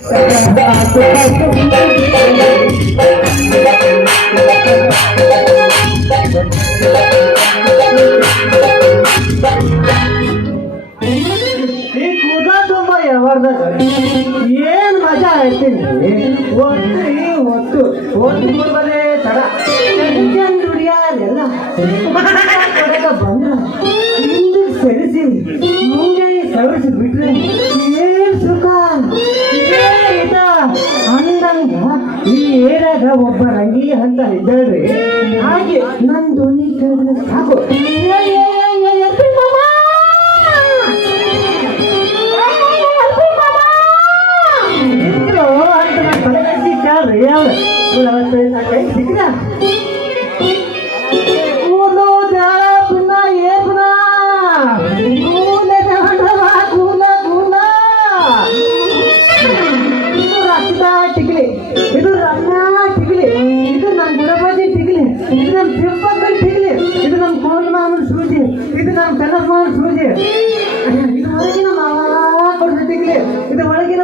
ಈ ಕೂದ ತುಂಬ ಯಾವಾರ್ದಾಗ ಏನ್ ಮಜಾ ಹೇಳ್ತೀನಿ. ಒಟ್ಟು ಕುಟುಂಬದೇ ತಡ ದುಡಿಯಾರೆಲ್ಲ ಬಂದ್ರ ಹಿಂದಕ್ಕೆ ಸರಿಸಿ ಮುಂದೆ ಸರಿಸಿ ಬಿಟ್ರೆ ಏನ್ ಸುಖ ಇದ ಅಂದಂಗ ಈ ಏರಾಗ ಒಬ್ಬ ರಂಗಿ ಅಂತ ಇದ್ದಾಳ್ರಿ. ಹಾಗೆ ನನ್ ಧ್ವನಿ ಕೇಳಿದ್ರೆ ಸಾಕು ಸಿಕ್ಕ ಟಿಕ್ಲಿ ಇದು ರನ್ನ ಟಿಕ್ಲಿ ಇದು ನಮ್ಮ ಗುಡಬಾಜಿ ಟಿಕ್ಲಿ ಇದು ನಮ್ಮ ತಿಪ್ಪಕ್ಕ ಟಿಕ್ಲಿ ಇದು ನಮ್ಮ ಕೋಲ್ಮಾಮನ ಸೂಜಿ ಇದು ನಮ್ಮ ಕನಸ್ಮಾಮನ ಸೂಜಿ ಇದು ಹೊರಗಿನ ಮಾವ ಕೊಡ್ದ ಟಿಕ್ಲಿ ಇದು ಒಳಗಿನ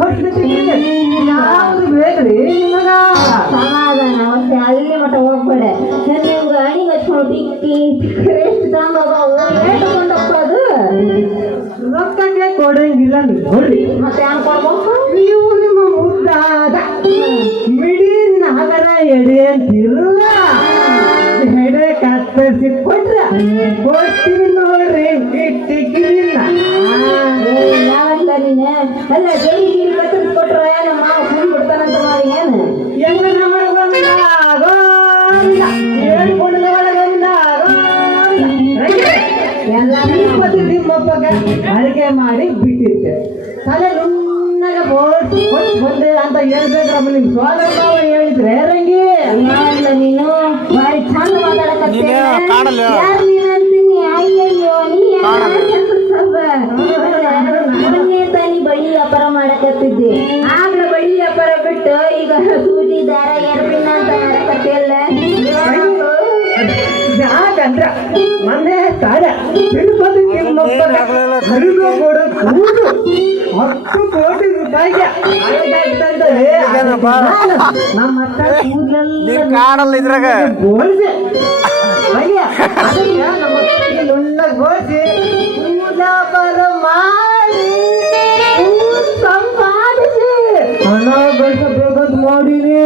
ಕೊಡ್ದ ಟಿಕ್ಲಿ ಯಾವುದು ಬೇಕ್ರಿ ನಿಮಗ ಸಮಾಧಾನ ಮತ್ತೆ ಅಲ್ಲಿ ಮಟ್ಟ ಹೋಗ್ಬೇಡ. ನಿಮ್ಗೆ ಅಣಿ ಹಚ್ಕೊಂಡು ಟಿಕ್ಕಿ ಎಷ್ಟು ತಗೊಂಡೋಗೋದು ರೊಕ್ಕಕ್ಕೆ ಕೊಡಂಗಿಲ್ಲ ನೀವು ನೋಡ್ರಿ. ಮತ್ತೆ ಯಾರು ಕೊಡ್ಬೇಕು? ನೀವು ನಿಮ್ಮ ಮುದ್ದಾದ ಮಿಡಿ ನಾಗರ ಎಡೆ ಅಂತಿರಲ್ಲ ಎಡೆ ಕತ್ತರಿಸಿ ಕೊಟ್ರ ಕೊಡ್ತೀವಿ ನೋಡ್ರಿ. ಟಿಕ್ಕಿಲ್ಲ ಯಾವಲ್ಲ ನೀನೆ ಅಲ್ಲ ಜೈಲಿ ಕತ್ತರಿಸ್ಕೊಟ್ರ ನಮ್ಮ ಮಾವ ಸುಮ್ ಬಿಡ್ತಾನಂತ ಮಾಡಿ ಏನು ಹೆಂಗನ ಒಳಗೊಂದಾಗ ಹೇಳ್ಕೊಂಡ ಒಳಗೊಂದಾಗ ಎಲ್ಲ ನಿಮ್ಮಪ್ಪಗ ಅಡಿಗೆ ಮಾಡಿ ಬಿಟ್ಟಿದ್ದೆ. ತಲೆ ನುಣ್ಣಗೆ ಕೊಟ್ಟು ಬಂದೆ ಅಂತ ಹೇಳ್ಬೇಕ್ರಮ್ಮ. ನಿಮ್ ಸ್ವಾದ ಹೇಳಿದ್ರೆ ರಂಗಿ ಯಾವಲ್ಲ ನೀನು ಬಾರಿ ಚಂದ ಮಾತಾಡಕತ್ತೀನಿ. ಅಯ್ಯಯ್ಯೋ ನೀ ಮೊನ್ನೆ ತಾನಿ ಬಳ್ಳಿ ವ್ಯಾಪಾರ ಮಾಡಕತ್ತಿದ್ದೆ. ಆಗ್ಲ ಬಳ್ಳಿ ವ್ಯಾಪಾರ ಬಿಟ್ಟು ಈಗ ಸೂಜಿ ದಾರ ಎರಡಿನ ಅಂತ ಮಾಡಕತ್ತಿಲ್ಲ. ಯಾಕಂದ್ರ ಮೊನ್ನೆ ತಾಡ ತಿರುಪತಿ ನಿಮ್ಮಪ್ಪಗ ಹರಿದು ಕೊಡೋ ಕೂಡು 10 ಕೋಟಿ ರೂಪಾಯಿಗೆ ನಮ್ಮ ಅತ್ತ ಕೂದಲೆಲ್ಲ ಇದ್ರಾಗ ಗೋಳಿದೆ ನಮ್ಮ ನುಣ್ಣ ಗೋಳಿಸಿ ಕೂದಾಪರ ಮಾಡಿ ಸಂಪಾದಿಸಿ ಹಣ ಗಳಿಸಬೇಕಂತ ಮಾಡಿನಿ.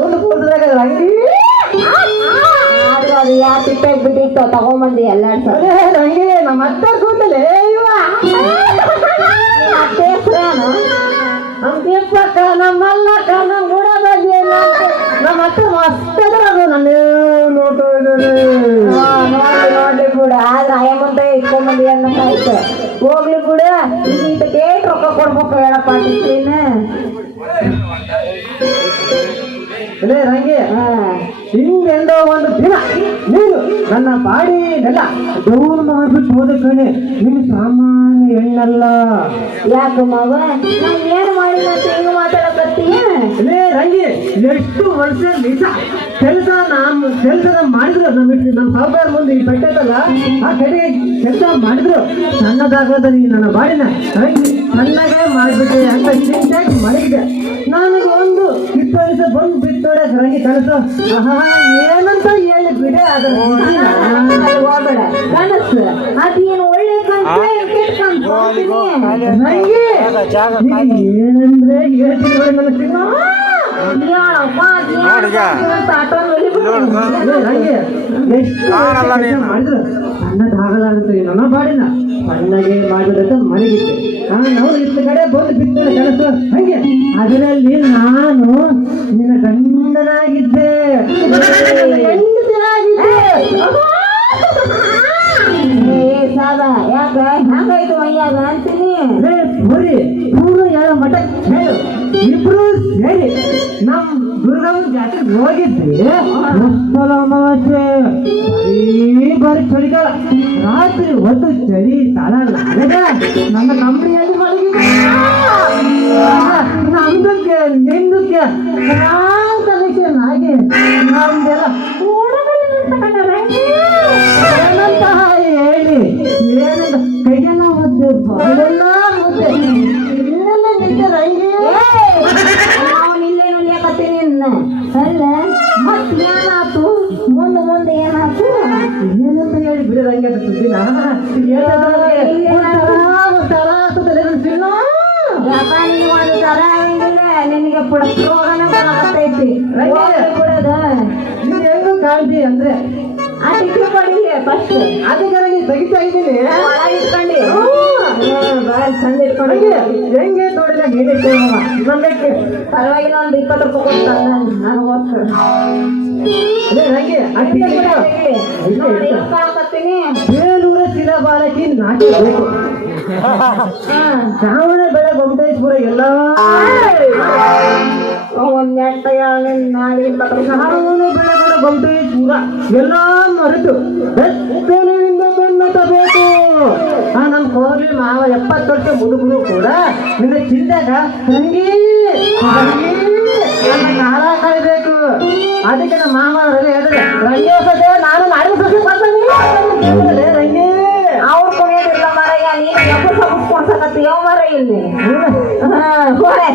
ಏನ್ ಕೂದ್ರಾಗ ರಂಗಿ ಆದ್ರೂ ಅದು ಯಾವ ತಿಪ್ಪಾಗಿ ಬಿಟ್ಟಿತ್ತು ತಗೊಂಬಂದಿ ಎಲ್ಲ ರಂಗಿ ನಮ್ಮ ಅತ್ತ ಕೂದಲೇ ಇವ ಅತ್ತೆ ಹೆಸರೇನು? ನಮ್ಮ ತಿಪ್ಪಕ್ಕ ನಮ್ಮ ಮಲ್ಲಕ್ಕ ನಮ್ಮ ಗುಡ ಬಗ್ಗೆ ನಮ್ಮ ಅತ್ತ ಮಸ್ತ್ ಅದು ನನ್ನ ನೋಡ್ತಾ ಇದ್ದೇನೆ. ನೋಡ್ಲಿ ಕೂಡ ಆದ್ರೆ ಅಯ್ಯಮ್ಮಂತ ಇಟ್ಕೊಂಬಂದಿ ಅನ್ನೋಕಾಯ್ತು. ಹೋಗ್ಲಿ ಕೂಡ ಈಗ ಕೇಟ್ ರೊಕ್ಕ ಕೊಡ್ಬೇಕು ಹೇಳಪ್ಪ ಟಿಕ್ಲಿನ. ಅದೇ ರಂಗಿ ಹಿಂಗೆಂದೋ ಒಂದು ದಿನ ನೀನು ನನ್ನ ಬಾಡಿನೆಲ್ಲ ದೌರ್ ಮಾಡ್ಬಿಟ್ಟು ಹೋದ ಕಣೆ. ನೀನು ಸಾಮಾನ್ಯ ಹೆಣ್ಣಲ್ಲ. ಯಾಕ ಮಾವ ನಾನು ಏನು ಮಾಡಿಲ್ಲ ಅಂತ ಹಿಂಗ ಮಾತಾಡಕತ್ತೀಯ? ಅದೇ ರಂಗಿ ಎಷ್ಟು ವರ್ಷ ನಿಜ ಕೆಲಸ ಮಾಡಿದ್ರು. ನಮ್ಮ ಸಾವುಕಾರ ಮುಂದೆ ಈ ಬೆಟ್ಟದಲ್ಲ ಆ ಕಡೆಗೆ ಕೆಲಸ ಮಾಡಿದ್ರು. ಸಣ್ಣದಾಗೋದ ನೀ ನನ್ನ ಬಾಡಿನ ಸಣ್ಣಗೆ ಮಾಡ್ಬಿಟ್ಟೆ ಅಂತ ಚಿಂತೆಯಾಗಿ ಮಲಗಿದೆ. ನನಗೆ ಒಂದು 20 ವರ್ಷ ಬಂದು ಬಿಟ್ಟೋಡೆ ರಂಗಿ ಕನಸು. ಏನಂತ ಹೇಳಿ ಬಿಡೆ ಅದ ಹೋಗ್ಬೇಡ ಕನಸು ಅದೇನು ಒಳ್ಳೆ ರಂಗಿ ಏನಂದ್ರೆ ಹೇಳ್ತೀನಿ ನನ್ನ ಸಿಂಹ ಮಾಡಿದ್ರು ಸಣ್ಣದಾಗಲಾಗುತ್ತೆ ನನ್ನ ಬಾಡಿನ ಸಣ್ಣಗೆ ಮಾಡಿದ್ರೆ ಮಲಗಿದ್ದೆ. ನಾವು ಇಷ್ಟ ಕಡೆ ಬಂದು ಬಿತ್ತನೆ ಕೆಲಸ ಹಂಗೆ ಅದರಲ್ಲಿ ನಾನು ನಿನ್ನ ಗಂಡನಾಗಿದ್ದೆ. ಯಾಕ ಹಂಗಾಯ್ತು ಮೈಯಾಗ ಅಂತೀನಿ. ಪೂರ ಯಾರ ಮಠ ಹೇಳು ಇಬ್ರು ಸೇರಿ ನಮ್ ದುರ್ಗಮ್ಮ ಜಾತ್ರೆಗೆ ಹೋಗಿದ್ವಿ. ಅಮಾವಾಸ್ಯೆ ಬರೀ ಚಳಿಗಾಲ ರಾತ್ರಿ ಹೊತ್ತು ಚಳಿ ತಾಳಲ್ಲ. ನನ್ನ ಕಂಪನಿಯಲ್ಲಿ ಮಲಗಿದ್ದೆ. ನಮ್ದಕ್ಕೆ ನಿಂದಕ್ಕೆ ಕನೆಕ್ಷನ್ ಆಗಿ ನಮ್ದೆಲ್ಲ ಏನಂತ ಹೇಳಿ ಏನಂತ ಕೈಯೆಲ್ಲ ಮುದ್ದೆ ಬಾಳೆಲ್ಲ ಮುದ್ದೆ ನಿನಗೆ ಒಂದು ತರ ಆಗಂಗಿಲ್ಲ ನಿನಗೆ ರೋಗನ ಬರಕತ್ತೈತಿ ಬಿಡದ ನೀನ್ ಹೆಂಗು ಕಾಳ್ತಿ ಅಂದ್ರೆ ಆ ಟಿಕ್ಕಿ ಕೊಡಿಲ್ಲ ಫಸ್ಟ್ ಅದಕ್ಕೆ ನೀ ತೆಗಿತಾ ಇದ್ದೀನಿ ಒಳಗೆ ಇಟ್ಕೊಂಡು ಬಾಯ್ ಚಂದ ಇಟ್ಕೊಂಡು ಹೆಂಗೆ ನೋಡಿಲ್ಲ ಹೇಗೆ ನಂಬಕ್ಕೆ ಪರವಾಗಿಲ್ಲ ಒಂದು 20 ರೂಪಾಯಿ ಕೊಡ್ತಾರ ನನಗೋಸ್ಕರ ಅದೇ ನಂಗೆ ಕಾಣಕತ್ತೀನಿ ಬೇಲೂರ ಶಿಲಾಬಾಲಕಿ ನಾಟ್ಯ ಬೇಕು ಶ್ರಾವಣ ಬೆಳೆ ಗೊಮ್ಮಟೇಶ್ವರ ಎಲ್ಲ ಒಂದ್ ನೆಟ್ಟ ನಾಳೆ ಶ್ರಾವಣ ಬೆಳೆ ಕೂಡ ಗೊಮ್ಮಟೇಶ್ವರ ಎಲ್ಲ ಮರೆತು ಬೆತ್ತಲಿನಿಂದ ಬೆನ್ನಟ್ಟಬೇಕು ನಮ್ಮ ಕೋರ್ಲಿ ಮಾವ 70 ವರ್ಷ ಮುದುಕರು ಕೂಡ ನಿನ್ನ ಚಿಂತೆಗ ತಂಗಿ ನನ್ನ ಕಾಲ ಕಾಯ್ಬೇಕು ಅದಕ್ಕೆ ನಮ್ಮ ಮಾವ ಹೇಳಿದ್ರೆ ರಂಗೇಸದೆ ನಾನು ನಾಡಿನ ಸಸಿ ಬರ್ತಾನೆ ರಂಗಿ ಅವ್ರು ಕುಣಿಯೋದಿಲ್ಲ ಮರಯ್ಯ ನೀನು ಎಪ್ಪು ಸಬಸ್ ಕೊಡ್ಸಕತ್ತೀಯ ಮರ ಇಲ್ಲಿ ಹೋರೆ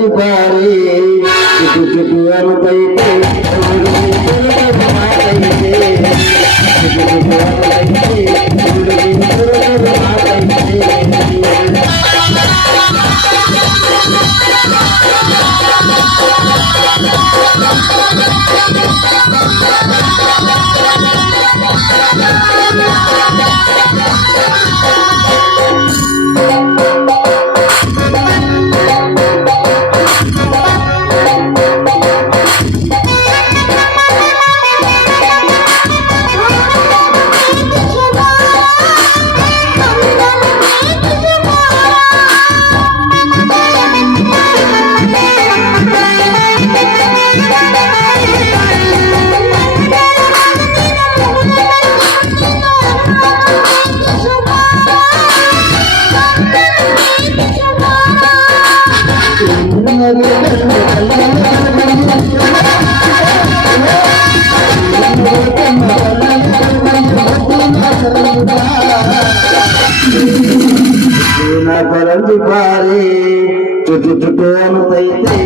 ಕರಂದಿ ಬಾರಿ ಚುಟು ಚುಟು ಅನುಕೈತೆ ಮಾತೈತೆ ಚುಟು ಚುಟು ಅನುಕೈತೆ ಮಾತೈತೆ ಕರಂದಿ ಬಾರಿ ಚುಟು ಚುಟು ಅನುಕೈತೆ